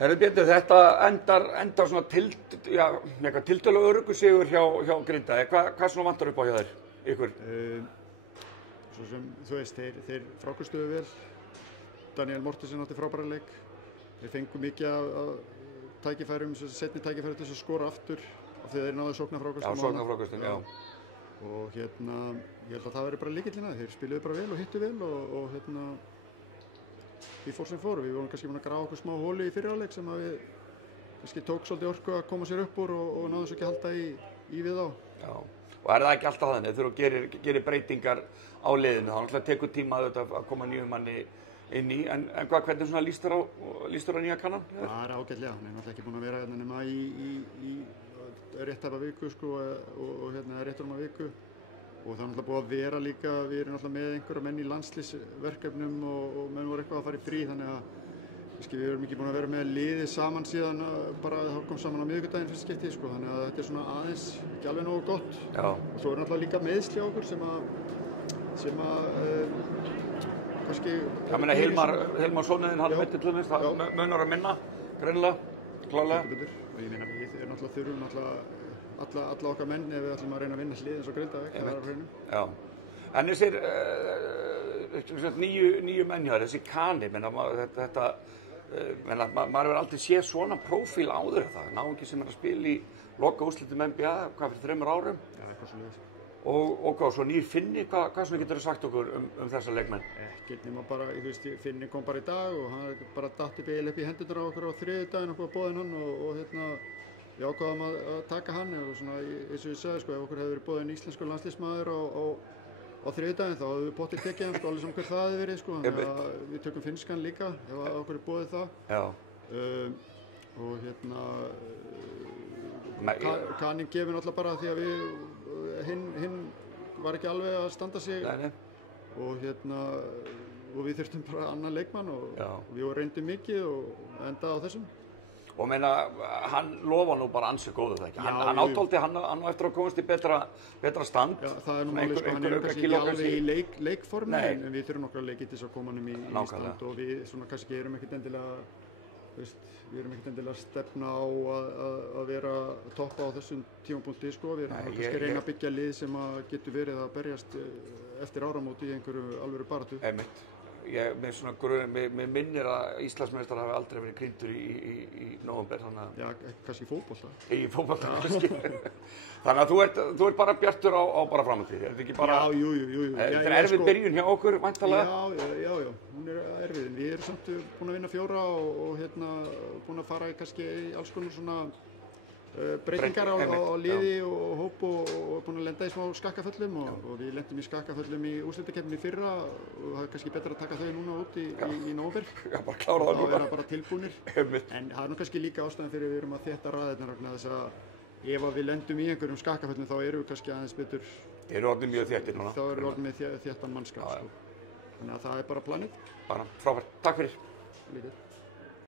Herru Pétur, þetta endar svona tiltölulega öruggur sigur hjá Grindavík. Hvað svona vantar upp á hjá þér, ykkur? Svo sem þú veist, þeir frákostuðu vel. Daniel Mortensen átti frábæran leik. Þeir fengu mikið af tækifærum, seinni tækifæri til þess að skora aftur af því þeir náðu sóknarfrákostum. Já, sóknarfrákostum, já. Og ég held að það verði bara lykillinn. Þeir spiluðu bara vel og hittu vel og við fór sem fór. Við vorum kannski búin að grafa okkur smá hólu í fyrri hálfleik sem að við kannski tók svolítið orku að koma sér upp úr og náðu svo ekki að halda í við á. Já, og það ekki alltaf þannig, þegar þú gerir breytingar á liðinu, þá náttúrulega tekur tíma að koma nýjum manni inn í, en hvernig svona líst þér á nýja kannan? Það ágætlega, hann náttúrulega ekki búin að vera hérna nema í rétt af að viku sko, og rétt um að viku. Og það er náttúrulega búið að vera líka, við erum náttúrulega með einhverja menn í landslýsverkefnum og menn voru eitthvað að fara í frí, þannig að við erum ekki búin að vera með liðið saman síðan bara það kom saman á miðvikudaginn fyrst skipti, sko, þannig að þetta er svona aðeins ekki alveg nógu gott. Já. Og svo er náttúrulega líka meiðsli á okkur sem kannski... Það meina Hilmar Sóniðinn, hann veitir til þess, það munar að minna, greinilega, klálega. Og ég meina við erum náttúrulega þurfum alla okkar menn ef við ætlum að reyna að vinna hlið eins og Grindavík, það er á hreinu. Já, en þessir nýju menn hjá þér, þessi Kani, maður hefur aldrei séð svona prófíl áður það, náungi sem að spila í loka úrslitum NBA, hvað fyrir 3 árum? Já, eitthvað svo leiðis. Og hvað, svo nýr Finni, hvað svona getur þú sagt okkur þessa leikmenn? Ekkert nema bara, Finni kom bara í dag og hann bara datt upp í hendurnar á okkur á þriðjudaginn og boðin hann og við ákváðum að taka hann og svona, eins og ég sagði, sko, ef okkur hefði verið boðinn íslenskur landsliðsmaður á þriðjudaginn þá hefðu við pottið tekið hann, sko, alveg sem hver það hefði verið, sko, þannig að við tökum finnskan líka ef okkur er boðið það. Já. Og Kanin gefur náttúrulega bara því að hinn var ekki alveg að standa sig. Nei. Og við þurftum bara annan leikmann og við reyndum mikið og endaði á þessum. Og meina, hann lofa nú bara ansið góðu það ekki. Hann átóldi, hann á eftir að komast í betra stand. Já, það er nú málið, sko, hann er kannski ekki alveg í leikformi, en við þurfum nokkra leikið til þess að koma hann í stand og við svona kannski erum ekkert endilega að stefna á að vera toppa á þessum tímapunkti, sko. Við erum kannski að reyna að byggja lið sem getur verið að berjast eftir áramót í einhverju alvöru baráttu. Einmitt. Mér minnir að Íslandsmeistarar hafi aldrei verið gríndur í nóvember, þannig að... Já, kannski í fótbolta. Í fótbolta, kannski. Þannig að þú ert bara bjartur á bara framhaldið, er þetta ekki bara... Já, jú. Þetta er erfið byrjun hjá okkur, væntanlega? Já, hún er erfið. Við erum samt búin að vinna 4 og búin að fara kannski í alls konar svona breytingar á liði og hóp og búin að lenda í smá skakkaföllum og við lendum í skakkaföllum í úrslitakeppninni í fyrra og það er kannski betra að taka þau núna út í nóvember. Já, bara klára það núna. Og vera bara tilbúnir. En það er nú kannski líka ástæðan fyrir við erum að þétta raðirnar vegna þess að ef við lendum í einhverjum skakkaföllum þá erum við kannski aðeins betur. Eru orðin mjög þéttir núna? Þá erum við orðin með þéttan mannskap, sko. Þannig að það er bara planið. Bara frábært. Takk fyrir.